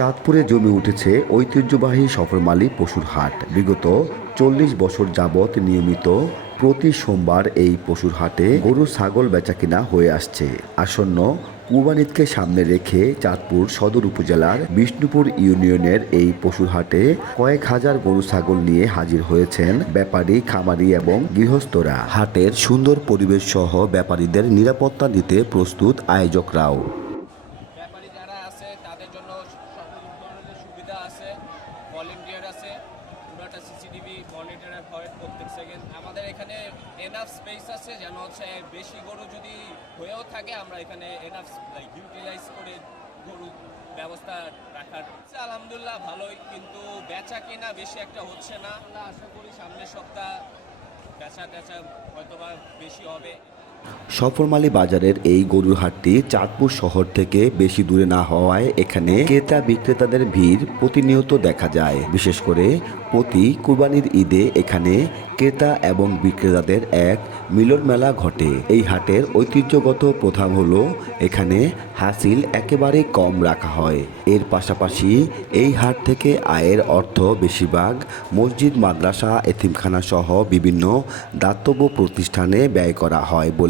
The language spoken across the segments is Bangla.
চাঁদপুরে জমে উঠেছে ঐতিহ্যবাহী সফরমালী পশুর হাট। বিগত চল্লিশ বছর যাবৎ নিয়মিত প্রতি সোমবার এই পশুর হাটে গরু, ছাগল বেচাকিনা হয়ে আসছে। আসন্ন কুরবানিদকে সামনে রেখে চাঁদপুর সদর উপজেলার বিষ্ণুপুর ইউনিয়নের এই পশুর হাটে কয়েক হাজার গরু, ছাগল নিয়ে হাজির হয়েছেন ব্যাপারী, খামারি এবং গৃহস্থরা। হাটের সুন্দর পরিবেশ সহ ব্যাপারীদের নিরাপত্তা দিতে প্রস্তুত আয়োজকরাও ব্যাপারী যারা আছে তাদের জন্য সব ধরনের সুবিধা আছে ভলেন্টিয়ার আছে, পুরোটা সিসিটিভি মনিটর হয় প্রত্যেক সেকেন্ড আমাদের এখানে এনাফ স্পেস আছে যেন হচ্ছে বেশি গরু যদি হয়েও থাকে, আমরা এখানে এনাফ ইউটিলাইজ করে গরু ব্যবস্থা রাখার। আলহামদুলিল্লাহ ভালোই, কিন্তু বেচা কেনা বেশি একটা হচ্ছে না। আমরা আশা করি সামনের সপ্তাহ বেচা টেচা হয়তোবা বেশি হবে। সফরমালী বাজারের এই গরুর হাটটি চাঁদপুর শহর থেকে বেশি দূরে না হওয়ায় এখানে ক্রেতা বিক্রেতাদের ভিড় প্রতিনিয়ত দেখা যায়। বিশেষ করে প্রতি কুরবানির ঈদে এখানে ক্রেতা এবং বিক্রেতাদের এক মিলন মেলা ঘটে। এই হাটের ঐতিহ্যগত প্রথা হল এখানে হাসিল একেবারে কম রাখা হয়। এর পাশাপাশি এই হাট থেকে আয়ের অর্থ বেশিরভাগ মসজিদ, মাদ্রাসা, এতিমখানা সহ বিভিন্ন দাতব্য প্রতিষ্ঠানে ব্যয় করা হয় বলে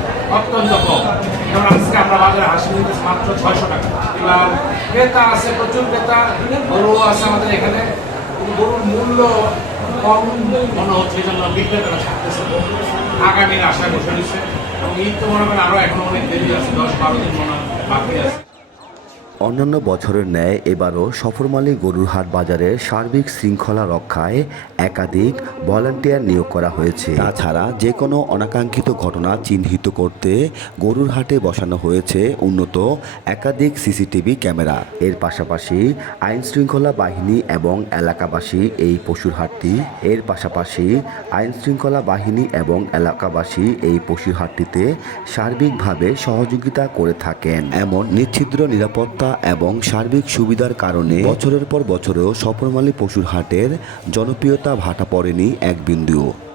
অত্যন্ত কম। যেমন আজকে আমরা বাজারে হাসি নিতেছি মাত্র ছয়শো টাকা। এবার ক্রেতা আছে, প্রচুর ক্রেতা গরু আছে আমাদের এখানে। গরুর মূল্য কম মনে হচ্ছে, এই জন্য বিক্রেতারা ছাড়তেছে। আগামীর আশায় বসে দিচ্ছে। এবং ঈদ তো মনে করেন আরও এখন অনেক দেরি আছে, দশ বারো দিন মনে বাকি আছে। অন্যান্য বছরের ন্যায় এবারও সফরমালী গরুর হাট বাজারের সার্বিক শৃঙ্খলা রক্ষায় একাধিক ভলান্টিয়ার নিয়োগ করা হয়েছে। তাছাড়া যে কোনো অনাকাঙ্ক্ষিত ঘটনা চিহ্নিত করতে গরুর হাটে বসানো হয়েছে উন্নত একাধিক সিসিটিভি ক্যামেরা। এর পাশাপাশি আইন শৃঙ্খলা বাহিনী এবং এলাকাবাসী এই পশুর হাটটি, এর পাশাপাশি আইন শৃঙ্খলা বাহিনী এবং এলাকাবাসী এই পশুর হাটটিতে সার্বিকভাবে সহযোগিতা করে থাকেন। এমন নিচ্ছিদ্র নিরাপত্তা এবং সার্বিক সুবিধার কারণে বছরের পর বছরেও সপরমালী পশুর হাটের জনপ্রিয়তা ভাটা পড়েনি এক বিন্দুও।